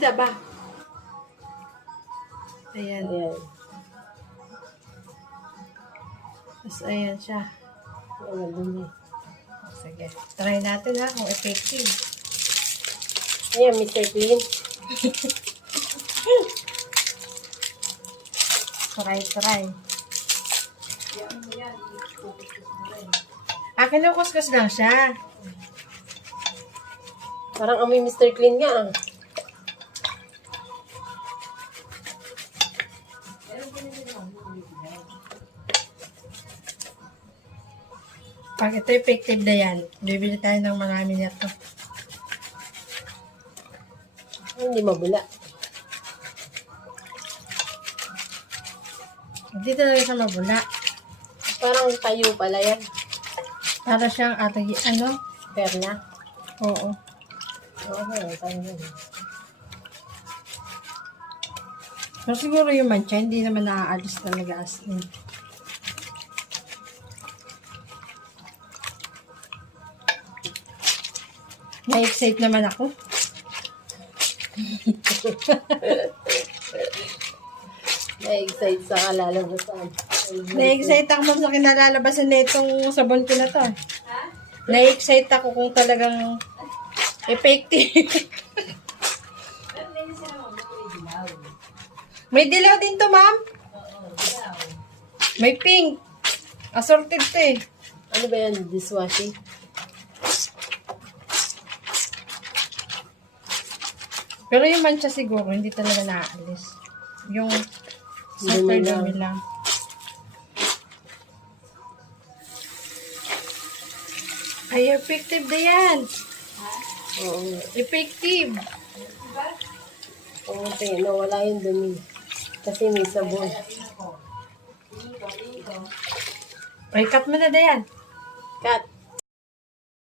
Diba? Ayan. Ayan. Tapos ayan siya. Ayan, dumi. Sige. Try natin ha kung effective. Ayan, Mr. Clean. Try. Kinukuskus lang siya. Parang amoy Mr. Clean nga ah. Pag ito effective na yan, bibili tayo ng marami nito. Hindi mabula. Hindi talaga siya mabula. Parang tayo pala yan. Para siyang Perla. Oo. Okay, tayo yan. So, siguro yung mancha, hindi naman naaalis talaga as in. Na-excite naman ako. Na-excite sa kalalabasan. Na-excite ako sa kinalalabasan na itong sabon ko na to. Na-excite ako kung talagang effective. May dilaw din to, ma'am. May pink. Assorted to eh. Ano ba yan? Dishwashing? Pero yung mancha siguro, hindi talaga naaalis. Yung super dumi lang. Ay, effective na yan. Oo. Effective. Oo, okay. Nawala yung dumi. Kasi may sabon. Ay, cut mo na yan. Cut.